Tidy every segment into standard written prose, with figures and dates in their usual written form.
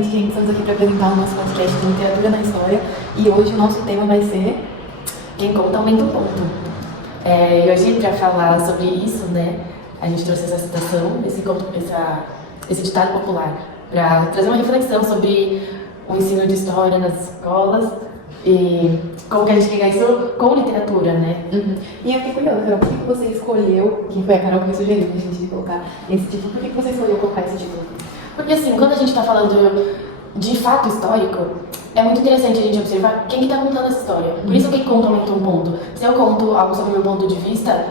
Gente, estamos aqui para apresentar o nosso podcast de literatura na história e hoje o nosso tema vai ser Quem conta aumenta um ponto. E hoje, para falar sobre isso, né, a gente trouxe essa citação, esse ditado popular, para trazer uma reflexão sobre o ensino de história nas escolas e como que a gente liga isso com literatura, né? E eu fiquei curiosa, Carol, por que você escolheu, que foi a Carol que me sugeriu a gente colocar esse título, por que você escolheu colocar esse título? Porque assim, quando a gente está falando de fato histórico, é muito interessante a gente observar quem está contando essa história. Por isso que conta aumenta um ponto. Se eu conto algo sobre o meu ponto de vista,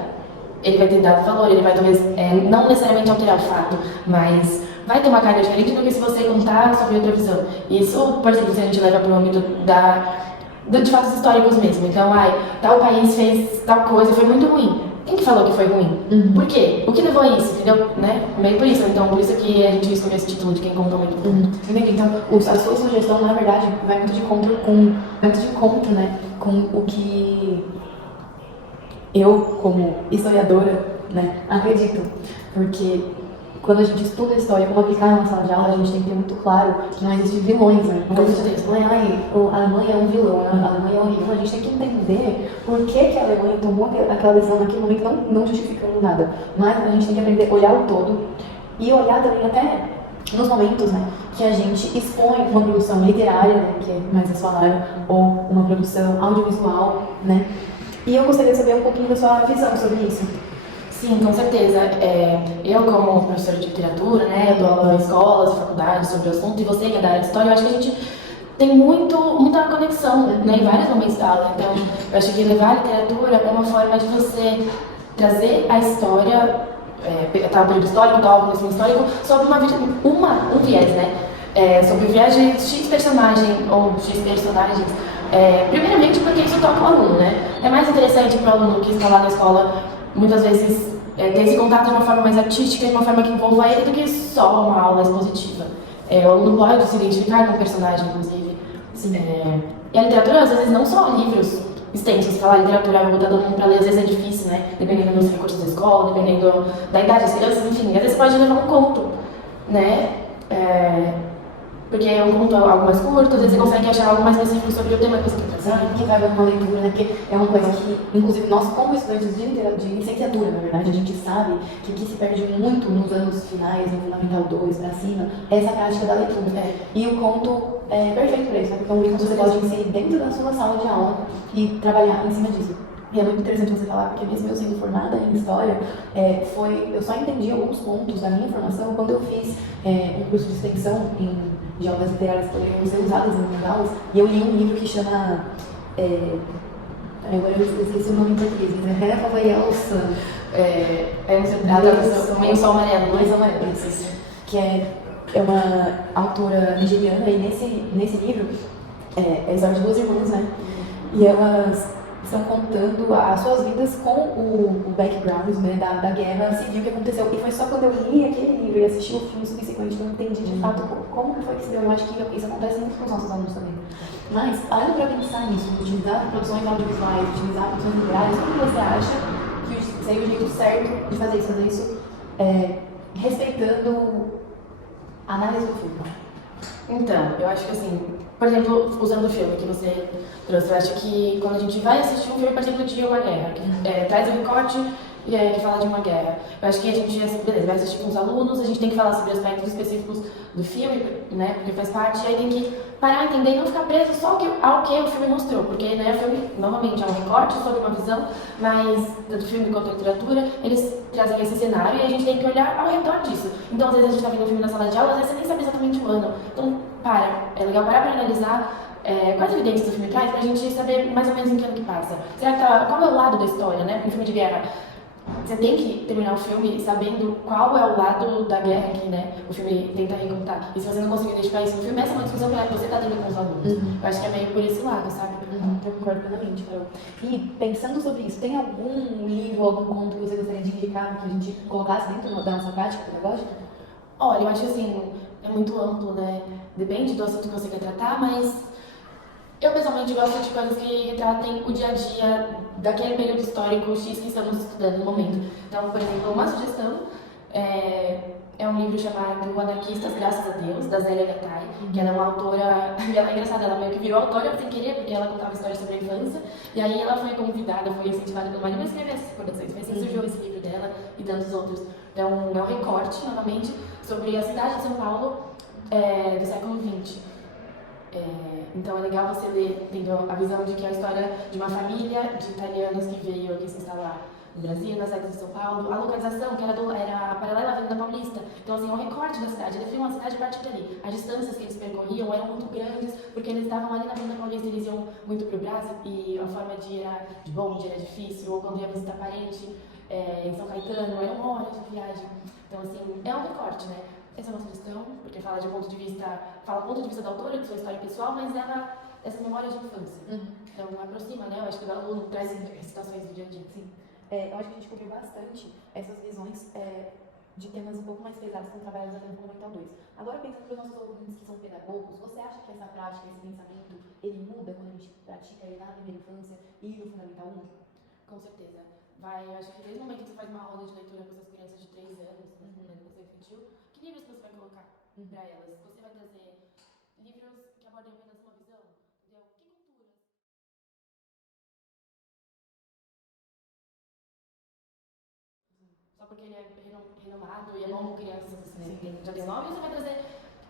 ele vai ter dado valor, ele vai talvez não necessariamente alterar o fato, mas vai ter uma carga diferente do que se você contar sobre outra visão. Isso, por exemplo, se a gente leva para o âmbito de fatos históricos mesmo. Então, tal país fez tal coisa, foi muito ruim. Quem que falou que foi ruim? Por quê? O que levou a isso, entendeu? Né? Meio por isso, então, por isso que a gente escolheu esse título de Quem conta aumenta um ponto. Entendi. Então, a sua sugestão, na verdade, vai muito de encontro, né, com o que eu, como historiadora, né, acredito. Porque quando a gente estuda a história, como aplicar na sala de aula, a gente tem que ter muito claro que não existem vilões, né? Não existe, a Alemanha é um vilão, a Alemanha é horrível. A gente tem que entender por que a Alemanha tomou aquela decisão naquele momento, não justificando nada. Mas a gente tem que aprender a olhar o todo e olhar também até nos momentos, né, que a gente expõe uma produção literária, né, que é mais a sua área, ou uma produção audiovisual, né? E eu gostaria de saber um pouquinho da sua visão sobre isso. Sim, com certeza. Eu, como professora de literatura, né, eu dou aula em escolas, faculdades sobre o assunto, e você que é da área de história, eu acho que a gente tem muita conexão, né, em vários momentos da aula. Então, eu acho que levar a literatura é uma forma de você trazer a história, pegar o período histórico, tal acontecimento histórico, sobre um viés, né? Sobre o viés de X personagem ou X personagens. Primeiramente porque isso toca o aluno, né? É mais interessante para o aluno que está lá na escola muitas vezes ter esse contato de uma forma mais artística, de uma forma que envolva ele, do que só uma aula expositiva. O aluno pode se identificar com o personagem, inclusive. E a literatura, às vezes, não só livros extensos. Falar literatura, vou botar todo mundo para ler, às vezes é difícil, né? Dependendo dos recursos da escola, dependendo da idade das crianças, enfim. Às vezes você pode levar um conto, né? Porque é um conto algo mais curto, às vezes você consegue achar algo mais específico sobre o tema que você quer trazer. Que vai dar uma leitura, né? Porque é uma coisa que, inclusive, nós, como estudantes de licenciatura, na verdade, a gente sabe que o que se perde muito nos anos finais, no Fundamental 2 para cima, é essa prática da leitura. E o conto é perfeito para isso, né? Porque é um livro que você pode inserir dentro da sua sala de aula e trabalhar em cima disso. E é muito interessante você falar, porque mesmo eu sendo formada em História, eu só entendi alguns pontos da minha formação quando eu fiz um curso de extensão de obras literárias que poderiam ser usadas nas minhas aulas, e eu li um livro que chama... agora eu esqueci o nome em português, mas é Rafa Elsa. A tradução Meio Sol Amarelo. Mais Amarelo, isso. Que é uma autora nigeriana, e nesse livro é a história de duas irmãs, né? E elas estão contando as suas vidas com o background, né, da guerra civil que aconteceu. E foi só quando eu li aquele livro e assisti o filme subsequente que eu entendi de fato como que foi que se deu. Eu acho que isso acontece muito com os nossos alunos também. Mas, além para pensar nisso, utilizar produções audiovisuais, utilizar produções literárias, como você acha que seria o jeito certo de fazer isso? Fazer isso respeitando a análise do filme. Então, eu acho que assim, por exemplo, usando o filme que você trouxe, eu acho que quando a gente vai assistir um filme, por exemplo, de uma guerra, que traz um recorte que fala de uma guerra, eu acho que a gente, beleza, vai assistir com os alunos, a gente tem que falar sobre aspectos específicos do filme, né, porque faz parte, e aí tem que parar, entender e não ficar preso só ao que o filme mostrou, porque, né, o filme, novamente, é um recorte sobre uma visão, mas tanto o filme quanto a literatura, eles trazem esse cenário e a gente tem que olhar ao redor disso. Então, às vezes a gente está vendo um filme na sala de aula, às vezes você nem sabe exatamente o ano. Então, é legal parar para analisar quais evidências o filme traz pra gente saber mais ou menos em que ano que passa. Será que qual é o lado da história, né? Um filme de guerra. Você tem que terminar o filme sabendo qual é o lado da guerra que, né, o filme tenta recontar. E se você não conseguir identificar isso no filme, essa é uma discussão que você está tendo com os alunos. Eu acho que é meio por esse lado, sabe? Eu concordo plenamente, Carol. E pensando sobre isso, tem algum livro, algum conto que você gostaria de indicar que a gente colocasse dentro da nossa prática pedagógica? Olha, eu acho que assim, é muito amplo, né? Depende do assunto que você quer tratar, mas eu pessoalmente gosto de coisas que retratem o dia a dia daquele período histórico X que estamos estudando no momento. Então, por exemplo, uma sugestão É um livro chamado Anarquistas Graças a Deus, da Zélia Gattai, que ela é uma autora, e ela é engraçada, ela meio que virou autora sem querer, porque ela contava histórias sobre a infância, e aí ela foi convidada, foi incentivada pelo marido a escrever essas recordações, foi assim que surgiu esse livro dela e tantos outros. Então, é um recorte, novamente, sobre a cidade de São Paulo do século XX. Então é legal você ler, tendo a visão de que é a história de uma família de italianos que veio aqui se instalar no Brasil, na cidade de São Paulo, a localização que era paralela à Avenida Paulista. Então, assim, é um recorte da cidade. Ele foi uma cidade a partir dali. As distâncias que eles percorriam eram muito grandes, porque eles estavam ali na Avenida Paulista, eles iam muito para o Brasil, e a forma de ir era de bonde, era difícil, ou quando ia visitar parente em São Caetano, era 1 hora de viagem. Então, assim, é um recorte, né? Essa é uma sugestão, porque fala do ponto de vista da autora, de sua história pessoal, mas essas memórias de infância. Então, aproxima, né? Eu acho que o aluno traz situações do dia a dia. Sim. Eu acho que a gente cobriu bastante essas visões de temas um pouco mais pesados como trabalhos da Fundamental 2. Agora, pensando para os nossos ouvintes que são pedagogos, você acha que essa prática, esse pensamento, ele muda quando a gente pratica ele na primeira infância e no Fundamental 1? Com certeza. Eu acho que desde o momento que você faz uma roda de leitura com essas crianças de 3 anos, na educação infantil, que livros você vai colocar para elas? Você vai trazer livros que abordem apenas uma visão? Entendeu? Que culturas? Só porque ele é renomado e é bom com crianças assim, né? Já tem 9, você vai trazer,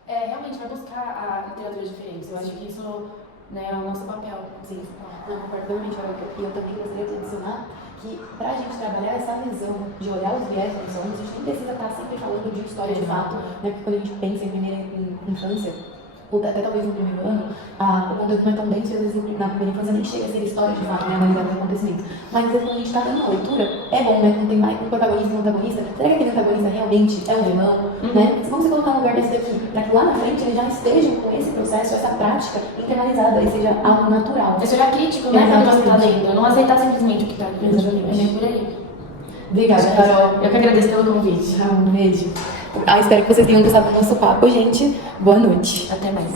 realmente vai buscar a literaturas diferentes. Eu acho que isso, né, é o nosso papel. Sim, eu concordo realmente. Eu também gostaria de adicionar que para a gente trabalhar essa visão de olhar os viés dos anos, a gente nem precisa estar sempre falando de história de fato, né? Porque quando a gente pensa em primeira infância, ou até talvez no primeiro ano, o Fundamental Dance, às vezes na primeira infância nem chega a ser história de fato, né, analisar os acontecimentos. Mas às vezes quando a gente está dando uma leitura, é bom, né, quando tem mais um protagonista e um antagonista, será que aquele antagonista realmente é um vilão, né? Vamos se colocar no lugar desse daqui, para que lá na frente eles já estejam com esse processo, essa prática internalizada, e seja algo natural. Você seja crítico, né, quando você está lendo, não aceitar simplesmente o que está lendo. Exatamente. É por aí. Obrigada, Carol. Eu que agradeço pelo convite. Um beijo. Espero que vocês tenham gostado do nosso papo, gente. Boa noite. Até mais.